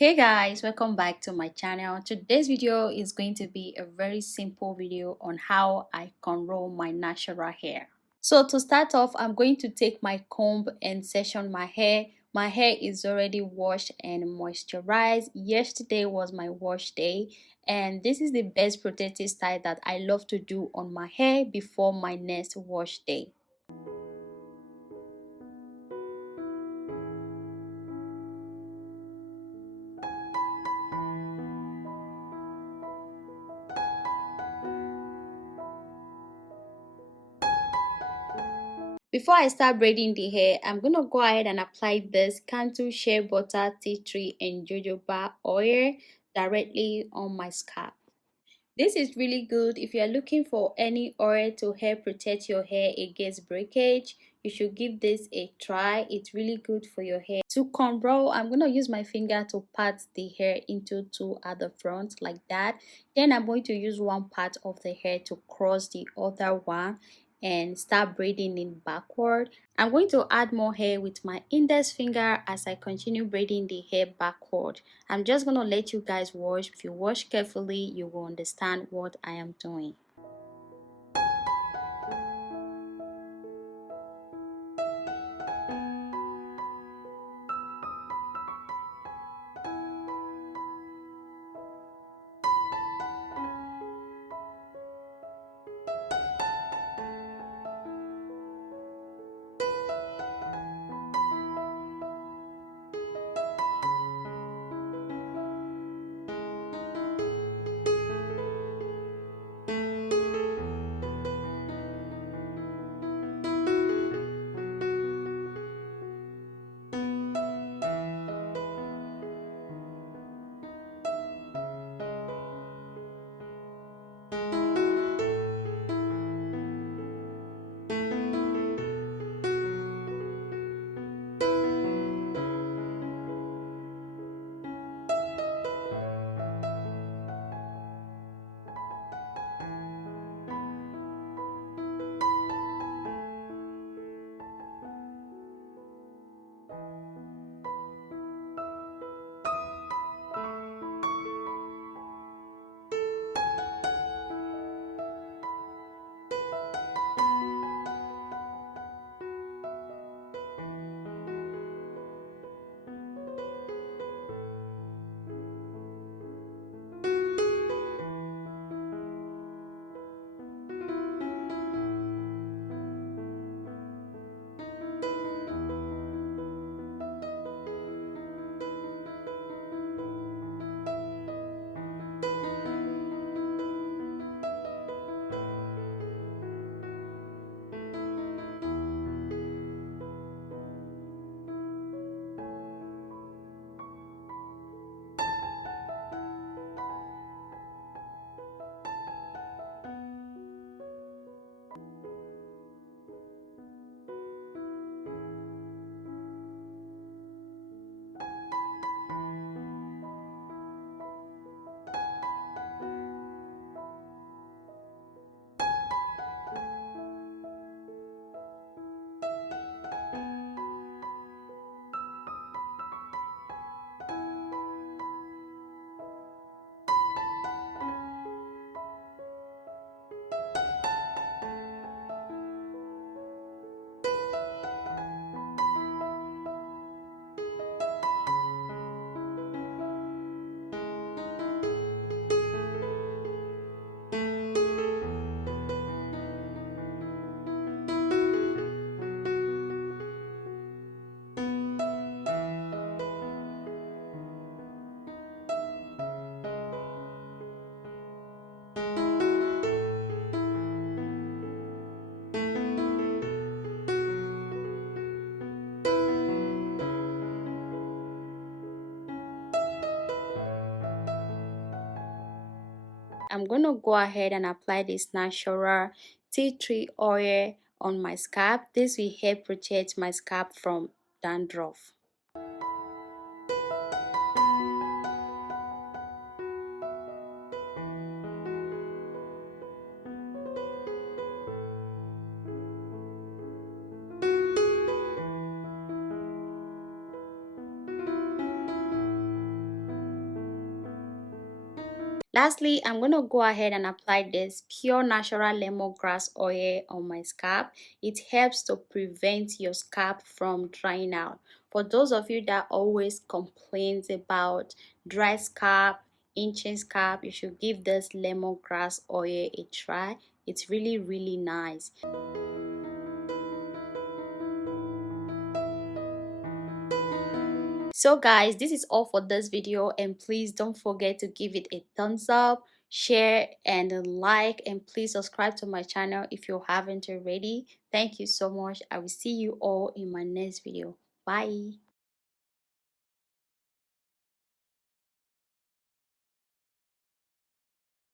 Hey guys, welcome back to my channel. Today's video is going to be a very simple video on how I cornrow my natural hair. So to start off, I'm going to take my comb and section my hair. My hair is already washed and moisturized. Yesterday was my wash day, and this is the best protective style that I love to do on my hair before my next wash day. Before I start braiding the hair, I'm going to go ahead and apply this Cantu Shea Butter Tea Tree and Jojoba oil directly on my scalp. This is really good if you are looking for any oil to help protect your hair against breakage. You should give this a try. It's really good for your hair. To cornrow, I'm going to use my finger to part the hair into two at the front like that. Then I'm going to use one part of the hair to cross the other one and start braiding it backward. I'm going to add more hair with my index finger as I continue braiding the hair backward. I'm just going to let you guys watch. If you watch carefully, you will understand what I am doing. I'm going to go ahead and apply this natural tea tree oil on my scalp. This will help protect my scalp from dandruff. Lastly, I'm going to go ahead and apply this pure natural lemongrass oil on my scalp. It helps to prevent your scalp from drying out. For those of you that always complains about dry scalp, itching scalp, you should give this lemongrass oil a try. It's really nice. So guys, this is all for this video, and please don't forget to give it a thumbs up, share and like, and please subscribe to my channel if you haven't already. Thank you so much. I will see you all in my next video. Bye.